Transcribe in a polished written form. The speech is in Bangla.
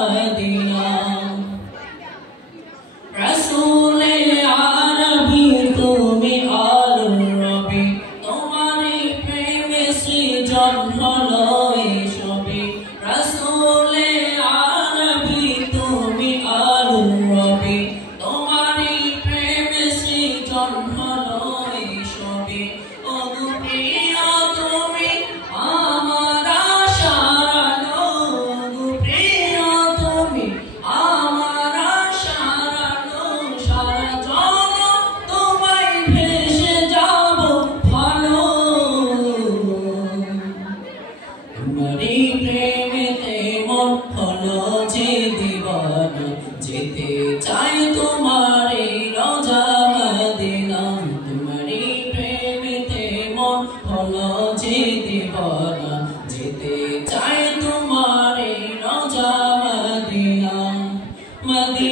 মদিনা রাসূলে আরবি তুমি আলুর রবি তোমারই প্রেমে সৃজন হলো এই ছবি রাসূলে আরবি তুমি আলুর রবি তোমারই প্রেমে সৃজন হলো এই ছবি ওগো প্রিয় তুমি আমার আশারানো ওগো প্রিয় তুমি আমার আশারানো সারা জগৎ তোমায় ভেসে যাব ভালো তোমারই প্রেমেতে মন হলো যে দিওয়ানা যেতে চাই তোমার এই রোজা মদিনা তোমারই প্রেমেতে মন হলো যে দিওয়ানা যেতে চাই তোমার এই রোজা মদিনা মদিনা